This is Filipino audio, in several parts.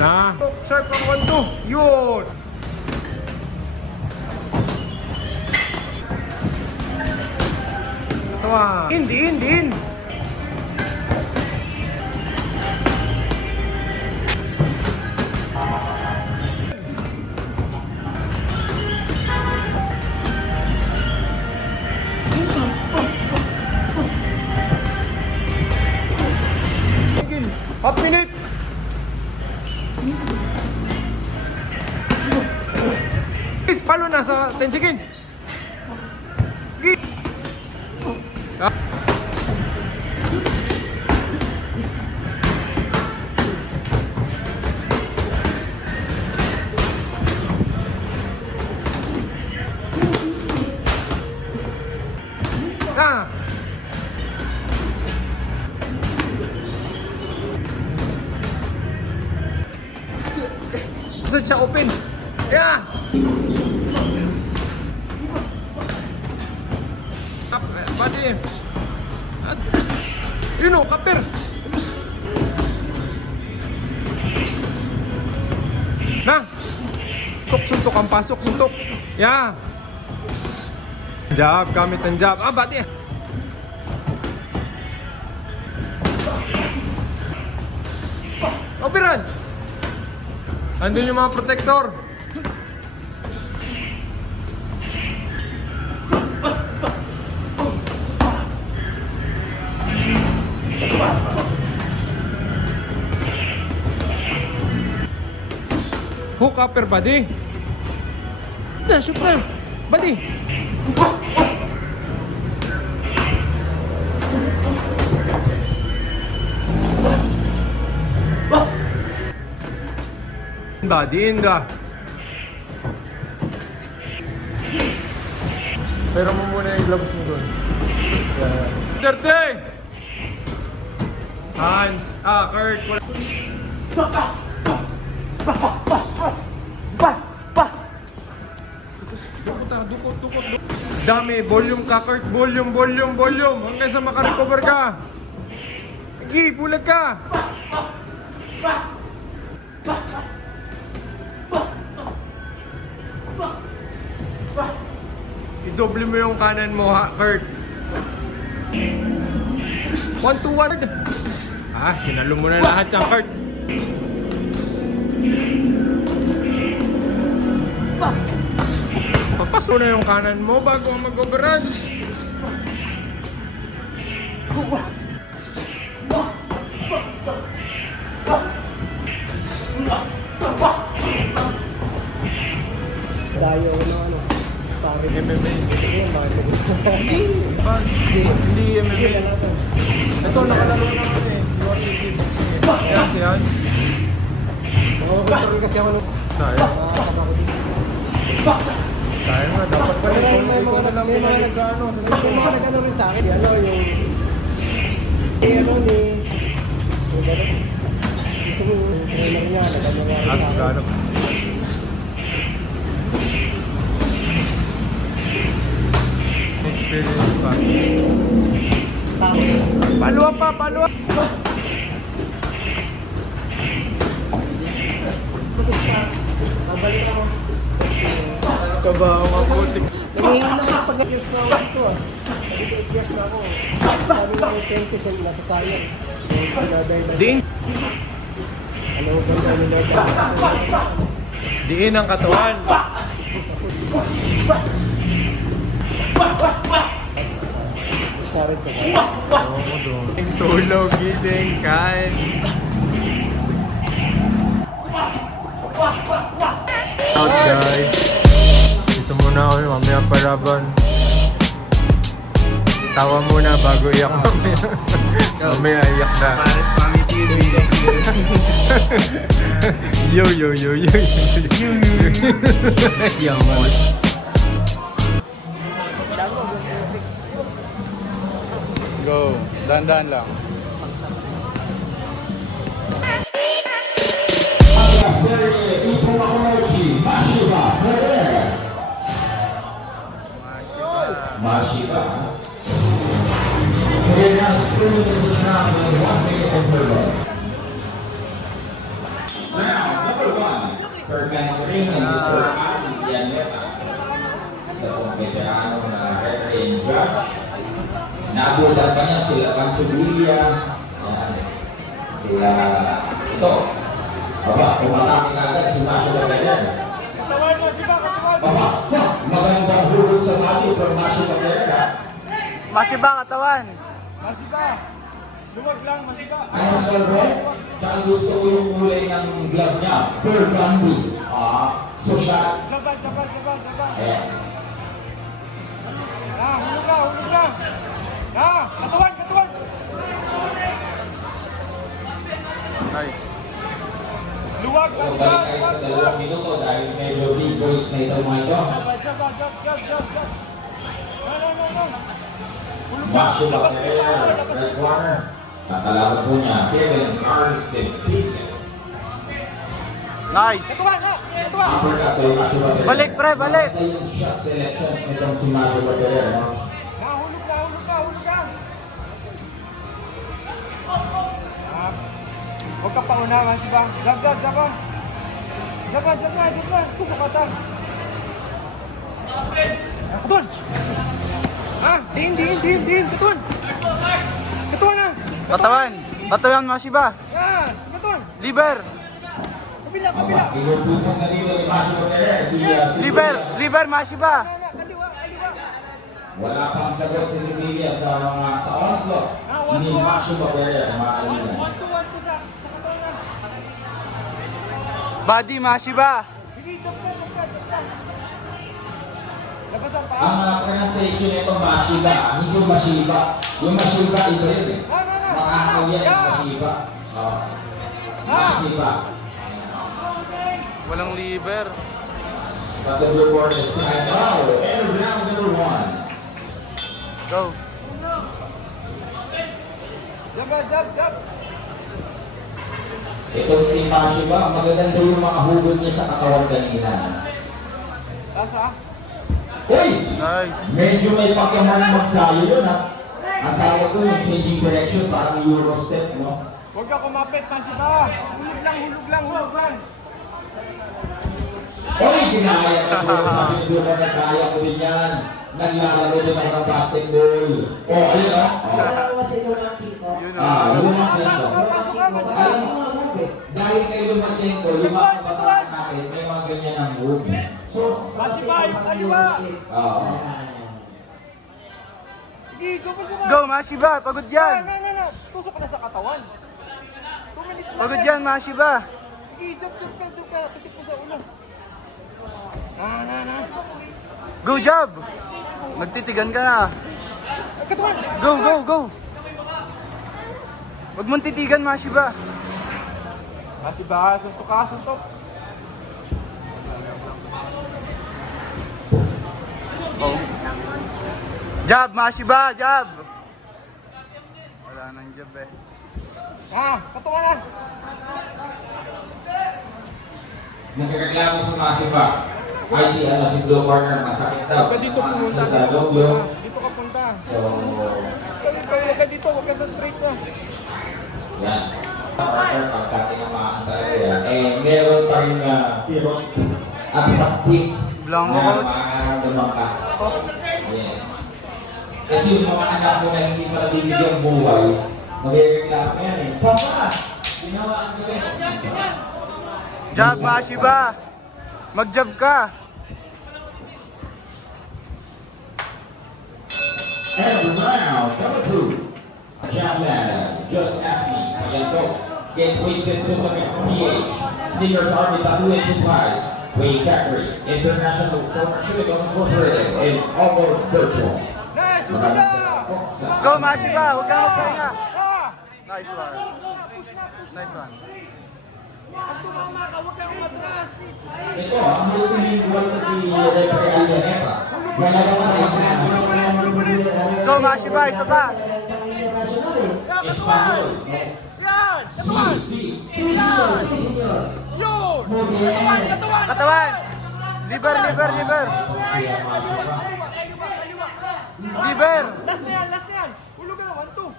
Na. Sharp ang 1-2. Yun. Tawa. In. Half minute. Please, follow na sa 10 seconds. Saan siya open? Yeah! Pati. Yun o, kapir. Na! Suntok ang pasok, suntok. Yeah! Jab, gamit ang jab. Ah, pati. Operan! Andun yung mga protector. Hook upper body. Shoot na. Body. Body in the. Pero mo muna yung gloves mo doon. Dirty! Hans! Kurt! Dukot. Dami! Volume ka, Kurt! Volume! Hanggang sa makarecover ka! Sige, bulag ka! I-double mo yung kanan mo, ha, Kurt. 1-2-1. Sinalo mo na lahat yan, Kurt. Papaso na yung kanan mo bago mag-overrun. Dayo na MMA. Hindi MMA. Ito, nakalaro na ako eh. Yan siya. Control kasi ako nung Sayang nga, dapat pa rin. Ikaw na lang pumalit sa ano. yung mga nag-ano rin sa akin. Ano yung gusto mo yung trainer niya. Nag-ano nga rin sa akin. Experience pa. Paluwa pa. Babalik ako. Kabaho nga putik. Nangihina ako pag 8 years na ako dito ah. Naging 8 years na ako. Sabi nga yung 20 cent nasa sayang. Yung sinaday na. Diin. Alam mo ba na nila? Diin ang katawan. Karet sa kanya. Oo, doon. Tulog, gising, kain. Out guys. Ito muna ako, mamaya paraban. Tawa muna bago iyak mamaya. Mamaya iyak na. Paris Mami TV. Yo. Yaman. Go. Dandan lang. Mashiba. Okay, now the screen is now 1 minute interval. Now, Fermentary ni Mr. Ali Villanueva sa veterano na referee and judge. Naabutan pa niya sila Pancho Villa. Sila ito. Aba, kumakaki na agad si Masyo Bacayan. Aba, magandang hulog sa mati from Masyo Bacayan. Mashiba, katawan. Ano sa kalbret? Tsaka gusto ko yung kulay ng glove niya. Burgundy. So siya. Ayan. Nice. So balik tayo sa 2 minuto dahil medyo big boys na ito mga ito. Masyo Bacayan, red corner. Nakalaban po niya, Kevin Arcevilla. Nice. Uppercut kay Masyo Bacayan. Balik, pre, balik. Ito yung shot selections nitong si Masyo Bacayan. No? Huwag ka pauna, Mashiba. Jab. Jaban. Kusok ka ta. Katun! Din. Katun! Katun na! Katawan, Mashiba. Yan! Katun! Liver. Kabila! Tinutupong na dito ni Masyo Bacayan. Liver, Mashiba. Kaliwa! Wala pang sagot si Sevilla sa onslaught ni Masyo Bacayan, mga kaibigan. 1-2 sa katun na! Body, Mashiba. Sige, jab ka! Labasan pa! Ang pronunciation nito Mashiba, hindi yung Mashiba. Yung Mashiba iba yun eh. Makakaw yan yung Mashiba. Mashiba. Walang liver. But the report is time now. And round number 1. Go. Jab! Itong si Mashiba, magaganda yung mga hugod niya sa katawan kanina. Tasa! Uy! Nice. Medyo may pagkamang magsayo yun ha. Ang tawag ko yung changing direction parang Euro step, no? Huwag ka kumapit, Mashiba! Hulog lang! Uy! Kinaya ko po. Sabi ni Duka na kaya ko din yan. Naglalaro din ako ng basketball. Oh, ayun ha? Yun Lumachenko. Pasok ka, Mashiba! Alam mo, dahil kay Lumachenko, yung mga kabataan natin, may mga ganyan ang move. So, Mashiba, yung kaliwa! Oo. Sige, jab! Go, Mashiba. Pagod yan. No. Tusok ka na sa katawan. 2 minutes na. Pagod yan, Mashiba. Sige, jab ka. Pitik mo sa ulo. Na. Go, Jab. Magtitigan ka na. Katawan! Go. Huwag mong titigan, Mashiba. Mashiba, suntok. Oh. Jab, Mashiba, jab. Wala nang jab eh. Katawan na! Nagreklamo si Mashiba. Ay, si Blue Corner, masakit daw. Huwag ka dito pumunta. Sa loob. Dito ka punta. So, Huwag ka dito, huwag ka sa straight na. yan. Partner, pagka tinamaan talaga yan. Meron pa rin tiro at pag-quick Blanco, na coach. makakaramdaman ka. Yes. Kasi yung mga anak mo na hindi pa nabibigyan buhay, magreklamo yan eh. Papa! Ginawaan ko yan. Jab, Mashiba. Mag-jab ka. And round number 2. John Landa, just ask me. Ayan po. Get Wasted Supplement PH. Sneakers Army Tattoo and Supplies. Wayne Factory. International Partnership Incorporated. And Almond Virtual. Nice! Maraming salamat po sa- Go, Mashiba. Huwag kang magpahinga. Nice one. Nice one. Ang tumama ka, huwag kang matras! Ito, ang multilingual ko si Reverend Aldaneta. Dalawa na Go, Mashiba. Isa pa. Espanyol. Yan! Si. Yun! Katawan! Katawan. Liver. Liver. Last na yan! Hulog ka na, 1-2!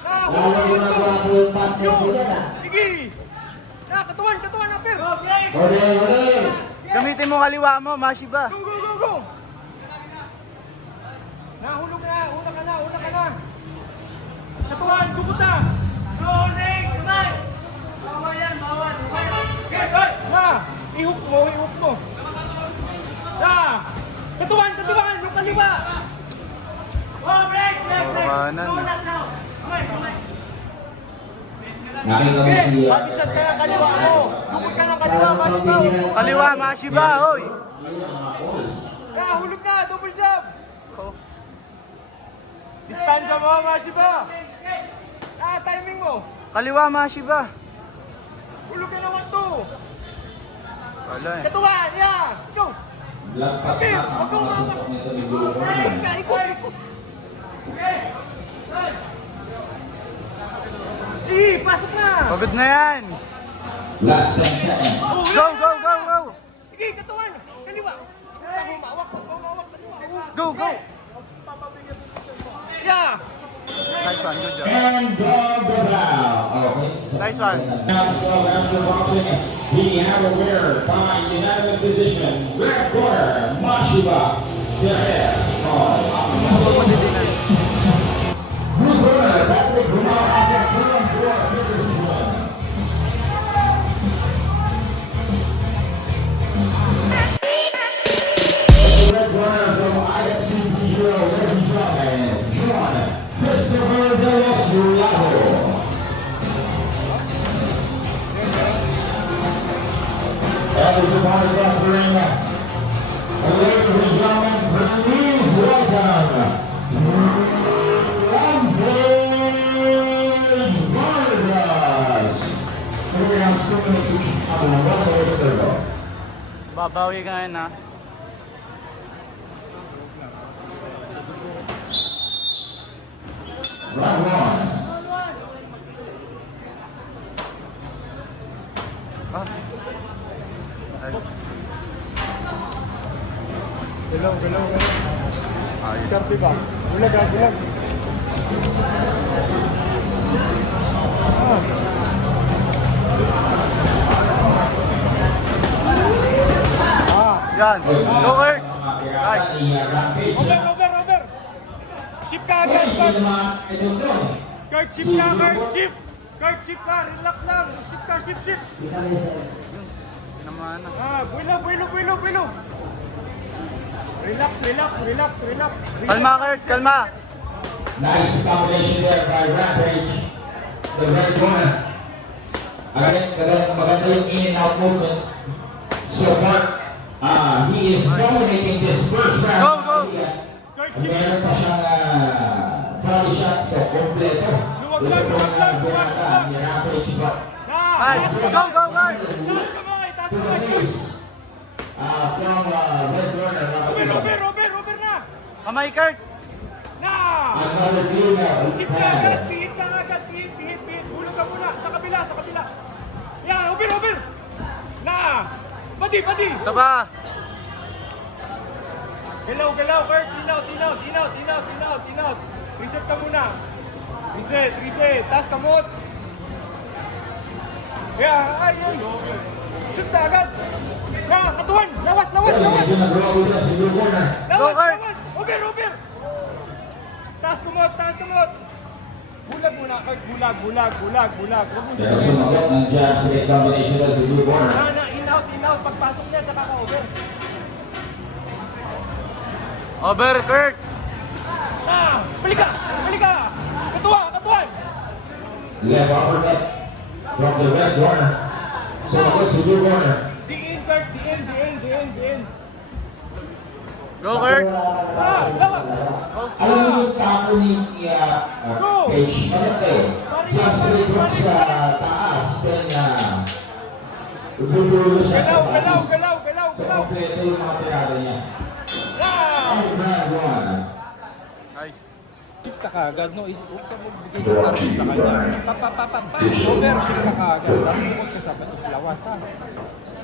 1 po yung partner ko yan ah. Sige! Na, katuan, upper. Gamitin mo kaliwa mo, Mashiba. Go, go, go, go. Nahulog na, una ka na. Katuan, guguta. Rolling, kamay. Bawal yan. Okay, hey. Na, ihuk mo. Na, katuan, yung kaliwa. Oh, break. Kawanan. Kamay. Nakita mo si... Pag-isad ka ng kaliwa mo. Dukot ka ng kaliwa, Mashiba. Kaliwa, Mashiba, hoy. Hulog na, double jump. Distansya mo, Mashiba. Timing mo. Kaliwa, Mashiba. Hulog ka ng 1-2. Wala eh. Katuan, yeah. Go. Lagpas na ang mga suntok nito ni Blue Corner. Ikot. Pasok na. Pagod na yan. Last 10 seconds. Go. Sige, katuan. Kaliwa. Humawak. Kaliwa. Go. Yeah. Nice one, good job. And the bow. Okay. Nice one. Now, after boxing, we have a winner by unanimous decision. Red corner, Mashiba. The head of Blue corner, Patrick Gumar has a 2-4 position. Red corner from IFC Hero, ladies and gentlemen, John Christopher De Los Rios. That is the part of the ring. Ladies and gentlemen, please welcome Rampage Vargas. Here I'm still going to Chicago. Babawi ka ngayon, ha? Round one. Galaw. Ayos. Scarpe ba? Bulag. Yan. Go, Kurt. Nice. Over. Ship ka agad, Kurt. Ship ka. Relax lang. Ship. Naman. Builo. Relax. Kalma, Kurt. Kalma. Nice combination there by Rampage. The red corner. Again, maganda yung in and out movement. So far, he is dominating this first round. Go. Meron pa siyang body shot, so kompleto. Ito po ang binata ni Rampage. But Nice. Go, Kurt. to the face from red corner. Over na. Kamay, Kurt. Na. Another clean Ship ka agad. Pihit ka agad. Pihit. Hulog ka muna. Sa kabila. Yeah, over. Na. Padi. Isa pa. Galaw, Kurt. Tinaw. Reset ka muna. Reset. Taas kamot. Yeah, ay. Shoot na agad. Na, katuan. Lawas. Medyo nag-roll ulit si Blue corner. Go, Kurt. Over. Taas kamot. Bulag muna, Kurt. Bulag. Huwag mo Pero sumagot ng jab straight combination doon si Blue corner. in out. Pagpasok niya, tsaka ka over. Over, Kurt. Na, balik ka. Katuan. Left uppercut from the red corner. Sumagot si Blue corner. The end, Kurt. The end. Go, Kurt. Lawas. Alam mo yung tapo ni Page, maganda eh. Jump straight from sa taas, then dudulo siya sa body. Galaw. So kompleto yung mga tirada niya. Yeah. And round one. Nice. Shift ka kaagad, no? Huwag ka magbigay ng target sa kanya. Over, shift ka kaagad. Tapos bukod ka sa lawas, ha?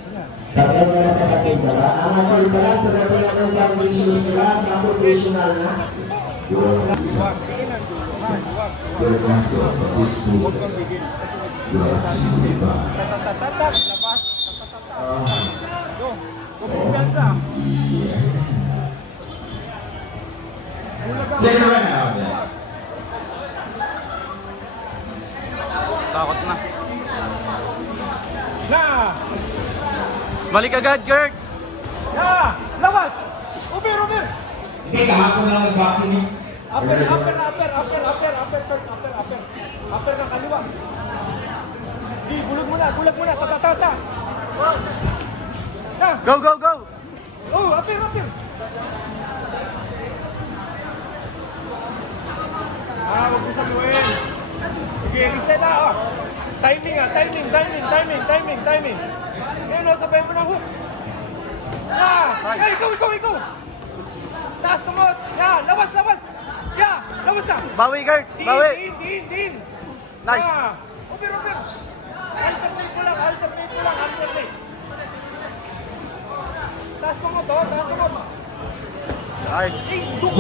Ayan. Kaya mo na kapatid ba? Ang actually pala, pagkakala ng foundations nila, na professional na. Huwag, bigyan ng dulo, ha? Huwag kang bigyan. Tatatatap, labas. Go. Kumpiyansa. Second round. Takot na. Na! Balik agad, Kurt. Na! Labas! Uber, Uber! Hindi, kahapon lang nag-boxing eh. Upper na kaliwa. Di, bulag mo na, tatatata. Na! Go, go, go. Oh, upper. Huwag mo saluhin. Sige, reset na. Timing. Ngayon, sabay mo na hook. Hey, ikaw. Taas tumot. Lawas. Lawas na. Bawi, Kurt. Bawi. Din. Nice. Over. Alternate ko lang. Taas tumot. Nice. Yung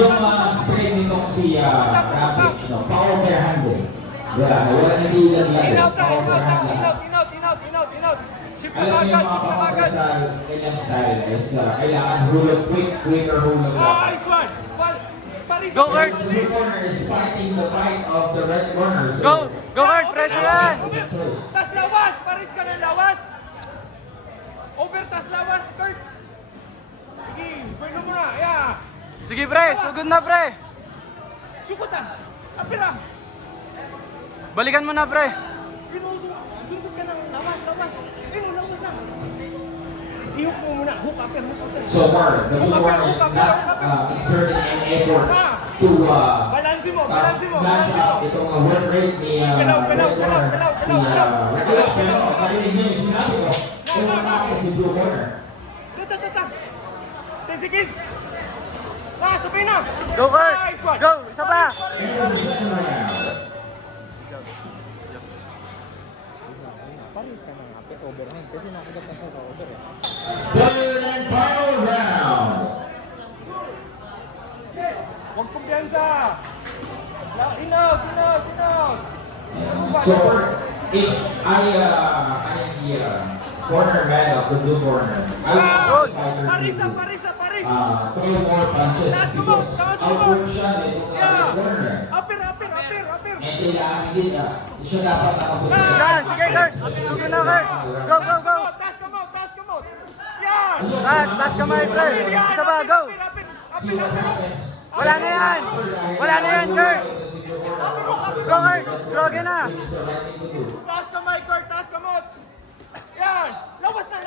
spread nitong si Rampage, no? Pa-overhanded. Wala hindi lang yan. Pa-overhand lahat. Inout. Chip Alam niyo yung mga agad. sa kanyang style is kailangan hulog quicker hulog lang. Nice one. Paris. Go, Kurt. The blue corner is fighting the fight of the red corner. So, Go, Kurt. Pressure yan. Tas lawas. Paris ka ng lawas. Over, tas lawas, Kurt. Sige, pwede mo na. Sige, pre. Sugod na, pre. Sukutan. Apira. Balikan mo na, pre. Suntok ka ng lawas. Lawas na. I-hook mo muna. Hook, upper. so far, the blue corner is not exerting any effort to Balansi mo. match up itong work rate ni red corner. Si pero marinig niyo yung sinabi ko. Kung matake si blue corner. Tata. 10 seconds. Sabay na. Go, Kurt. Nice one. Go. Isa pa. It was the second round. Paris ka ng upper overhand kasi nakagat na siya sa over eh. Third and final round. Huwag kumpiyansa. Enough. So if I am the corner man of the blue corner, I would Paris. throw more punches Taas mo, because taas mo. outwork siya nitong red corner. Upper. And kailangan din siya dapat nakapunta. Yan. Sige, Kurt. Sugod na, Kurt. Go. Taas ka mo. Yan. Taas kamay, pre. Isa pa, go. See what happens. Wala na yan, Kurt. Go, Kurt. Droge na. Taas kamay, Kurt. Taas kamot. Yan. Lawas na.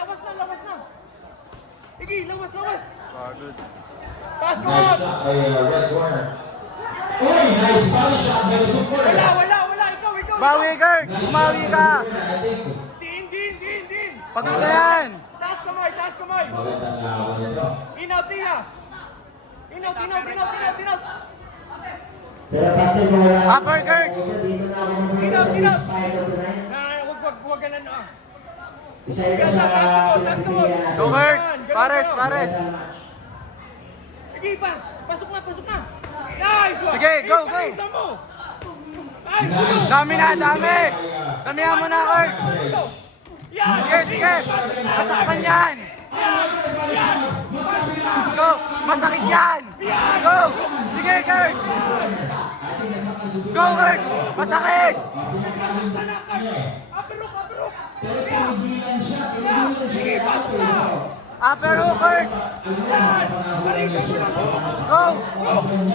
Sige, lawas. Taas Nice kamot. shot by red corner. Uy, nice body shot by the blue corner. Wala. Ikaw. Bawi, Kurt. Umawi ka. Din. Pagod na yan. Taas kamay. Magandang lawan nito. Inout. Pero pati mo wala. Upper, Kurt. Dito na ako Inout. Huwag ganun. Isa ito sa pinagpilihan natin. Go, Kurt. Pares. Sige pa. Pasok na. Nice one. Sige, go. Isa mo. Nice. Dami. Damihan mo na, Kurt. Yan. Sige. Masaktan yan. Go. Masakit yan. Go. Sige, Kurt. Go, Kurt. Masakit. Aperok. Sige, pasok na. Upper hook, Kurt. Go.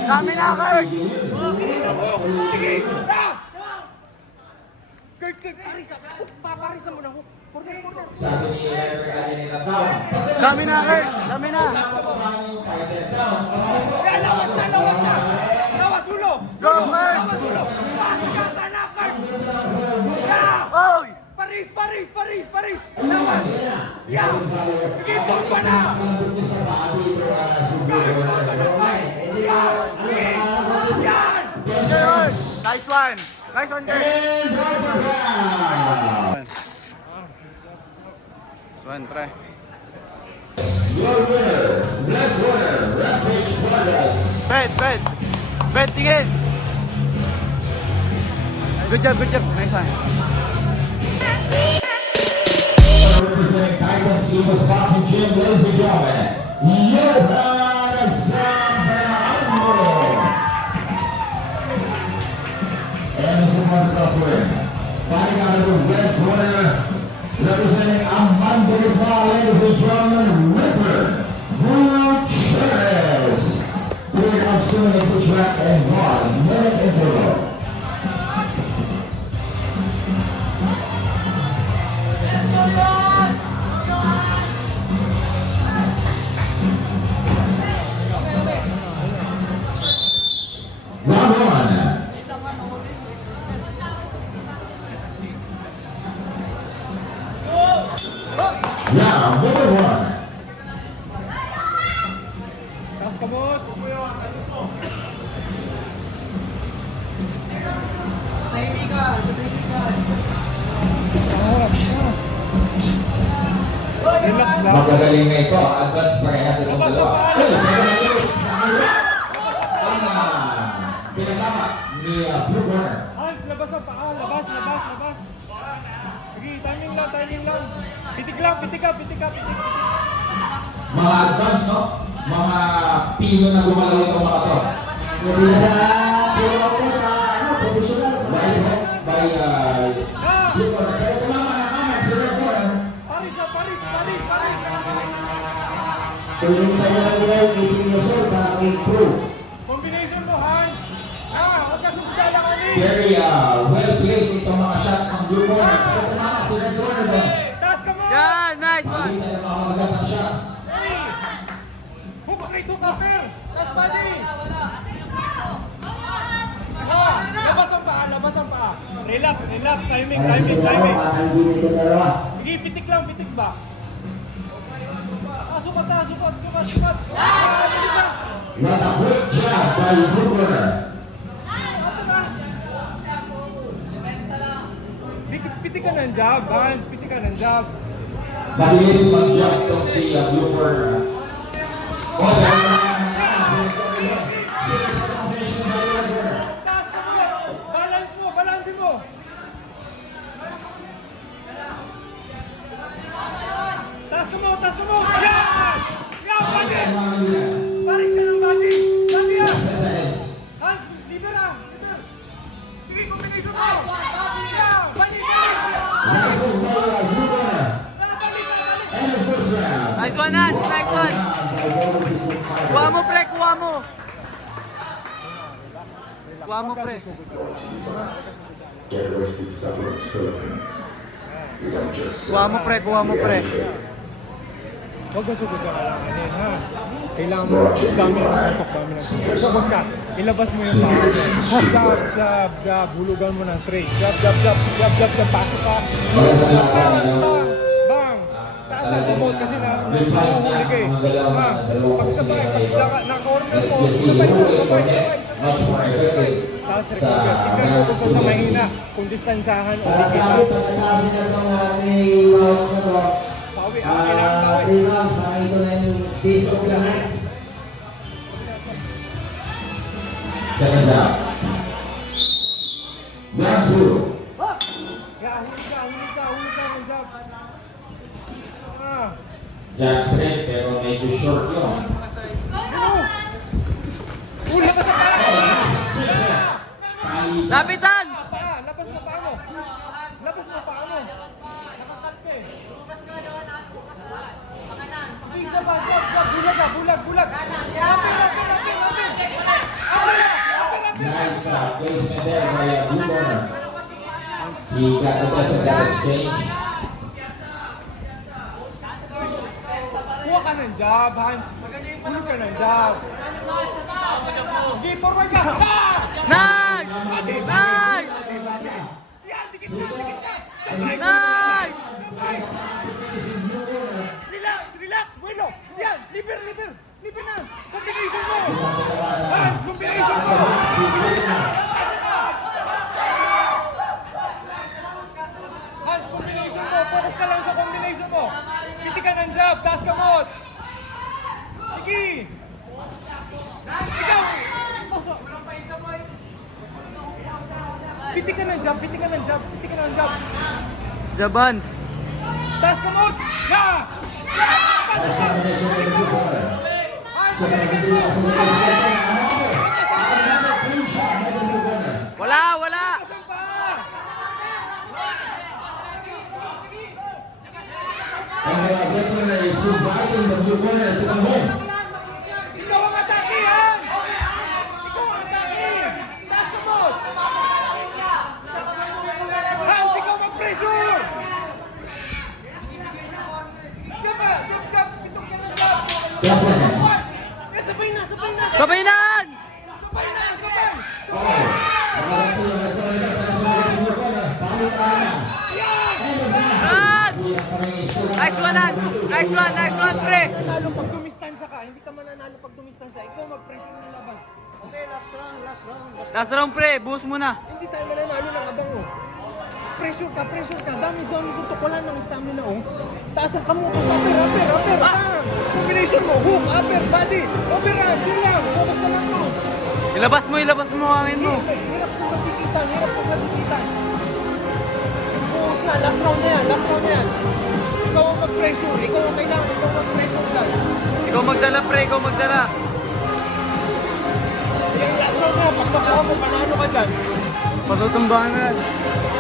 Dami na, Kurt. Kurt, paparisan mo na hook. Corner. Sabi ni referee kanina down. Dami na, Kurt. Dami na. Yan, lawas na. Lawas ulo. Go, Kurt. Pakikasa na, Kurt. Yeah. Oy. Paris. Lawas. Yeah. Bigitong pa na. Yan. Good. Nice one, Kurt. Nice one, pre. Your winner, red corner, Rampage Brothers. Bet, tingin. Good job. Nice one. Cibus Boxing Gym, ladies and gentlemen, Johan Zambrano. And this is one cross win. Fighting out of the red corner, representing Amanda Lepar, ladies and gentlemen, Ripper Gutierrez. 3 rounds, 2 minutes each round, and 1 minute interval. Round 1. Round number 1. Taas kamot. Relax lang. Magagaling na ito. Advance parehas itong dalawa. Hey, pinagama ni Blue Corner. Hans, labas ang paa. Labas, labas, labas. Sige, timing lang, timing lang. Pitik lang, pitik ka, pitik ka, pitik. Mga advance, no? Mga pino na gumalaw itong mga to. Pwede sa puro ko sa professional. By Blue Corner. Pero kumama na naman si Red Corner. Paris na, Paris, Paris, Paris. Tuloy tayo ng nila, 18 years old, nakakig pro. Combination mo, Hans. Huwag ka sumsya lang, Ali. Very well placed itong mga shots ng Blue Corner. Pero kumama si Red Corner doon. Taas ka mo. Yan, nice one. Hindi na mga magandang shots. Hey. Hook straight, hook after. Last body. Labas ang paa, labas ang paa. Relax, relax. Timing, timing, timing. Sige, pitik lang, pitik ba? Sukat na, sukat, sukat, sukat. Pitik lang. What a great job by Blue Corner. Pitik ka ng jab, Hans. Pitik ka ng jab. Mabilis mag-jump itong si Blue Corner. Oh, dahil na Taas, taas. Balance mo, balance mo. Taas ka mo, taas ka mo. Yan! Yan, body! Paris ka ng body! Body yan! Hans, liber ah! Liber! Sige, combination mo! Yan! Body! Blue Corner. And the first round. Nice one, Hans. Nice one. Kuha mo, pre. Kuha mo. Kuha mo, pre. Get Roasted Supplements Philippines. We don't just Kuha mo, pre. Kuha mo, pre. Huwag ka sugod ka kailangan yun, ha? Kailangan mo, dami ng suntok, dami ng suntok. Tapos ka, ilabas mo yung paa mo. Jab, jab, jab, hulugan mo na straight. Jab, jab, jab, jab, jab, jab, pasok ka. Bang, bang, bang. Taas ang kumot kasi nahuhuli ka eh. Ha? Pag sabay, pag na-corner mo, sabay, sabay, sabay. Much more effective. Tapos recover. Ikaw mo gusto sa mahina, kung distansyahan o dikita. Pawi, kailangan pawi. Second down. Round 2. Kaya huli ka ng jab. Ah. Jab straight pero medyo short yun. Ano? Labas ang paa! Lapit, Hans. Paa! Labas na paa mo! Labas na paa mo! Nakakat ka eh! Hey, jab! Bulag ka! Bulag! Nice placement there by Blue Corner. He got the best of that exchange. Kuha ka ng jab, Hans! Hulog ka ng jab! Sige, forward ka! Nice. Nice. Yan! Dikit ka! Sabay! Nice. Sabay! Relax! Bueno! Yan! Liber na! Combination mo! Hans! Combination mo! Hans! Combination mo! Focus ka lang sa combination mo! Piti ka ng jab! Taas ka mo! Sige! Ikaw! Piti ka ng jab! Jab, Hans. Taas ka mo! Yeah! Wala, wala. Ikaw ang atake, Hans! Ikaw ang atake! Taas ka mo! Hans, ikaw mag-pressure! Jab, jab, jab! Pitok ka ng jab! Sabay na, sabay na! Sabay na, Hans! Sabay na, sabay! Hans! Nice one, Hans! Nice one, pre! Mananalo pag dumistansya ka, hindi ka mananalo pag dumistansya. Ikaw mag-pressure ng laban. Okay, last round, last round. Last round, pre. Buhos mo na. Hindi tayo mananalo ng abang, oh. Pressure ka. Dami-dami suntok. Wala nang stamina, oh. Taas ang kamukha sa upper. Combination mo, hook, upper, body, overhand, yun lang. Focus ka lang mo. Ilabas mo ang hangin mo. Hirap siya sa dikitan. Focus na, last round na yan. Ikaw ang mag-pressure, ikaw ang kailangan, ikaw ang mag-pressure lang. Ikaw magdala, pre. Ikaw magdala. Yung last round na yan, pag nakuha mo, panalo ka dyan. Patutumbahan na.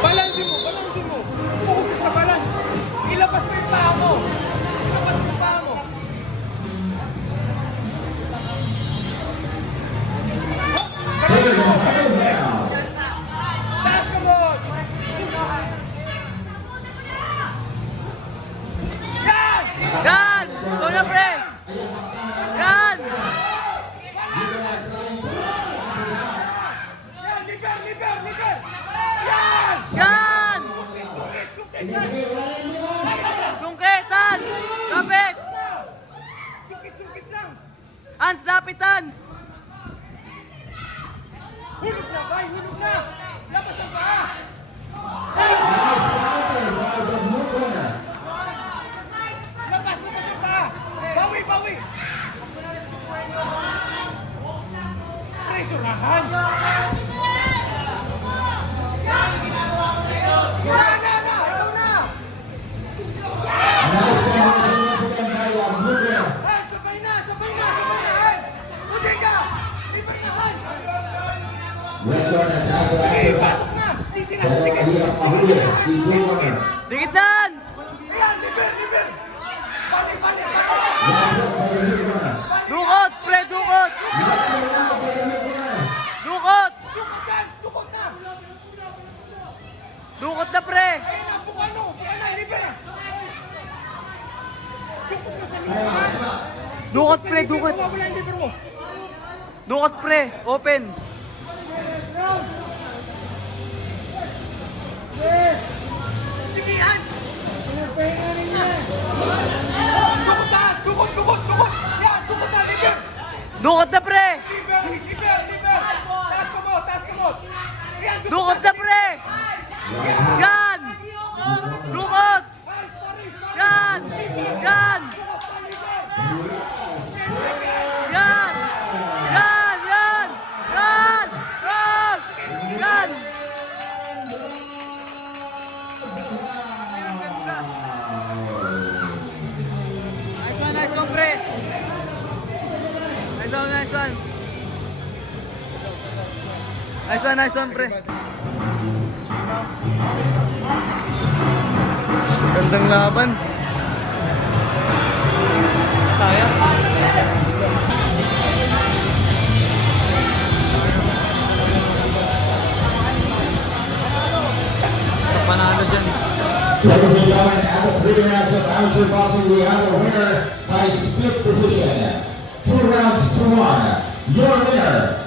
Balance mo. Focus ka sa balance. Ilabas mo yung paa mo. Taas ka mo. Yan! Yan! Ito na, pre! Yan! Yan! Liber! Yan! Yan! Sungkitan! Lapit! Sukit lang! Hans, lapit, Hans! Hulog na! Labas ang paa! Labas ang paa! Bawi! Pressure na, Hans! Ikaw na! Hans, sabay na, Hans! Uday ka! Liber na, Hans! Sige, pasok na! Di sinasatigin! Dikit na, Hans! Ayan, liber! Balik! Dukot, pre! Dukot! Dukot! Dukot na! Dukot na, pre! Ayun na, buka na, liber! Dukot na sa liber! Dukot, pre! Dukot! Wala yung liber mo! Dukot, pre! Open! Sige, Hans! Dukot! Yan, dukot na, liber! Dukot na, pre! Liber! Taas ka mo! Yan, Dukot na, pre! Yan! Dukot! Yan! Yan! Yan! Nice one, pre! Nice one, pre! Gandang laban. Sayang. Panalo dyan. Ladies and gentlemen, at the 3 rounds of amateur boxing, we have a winner by split decision. 2 rounds to 1. Your winner,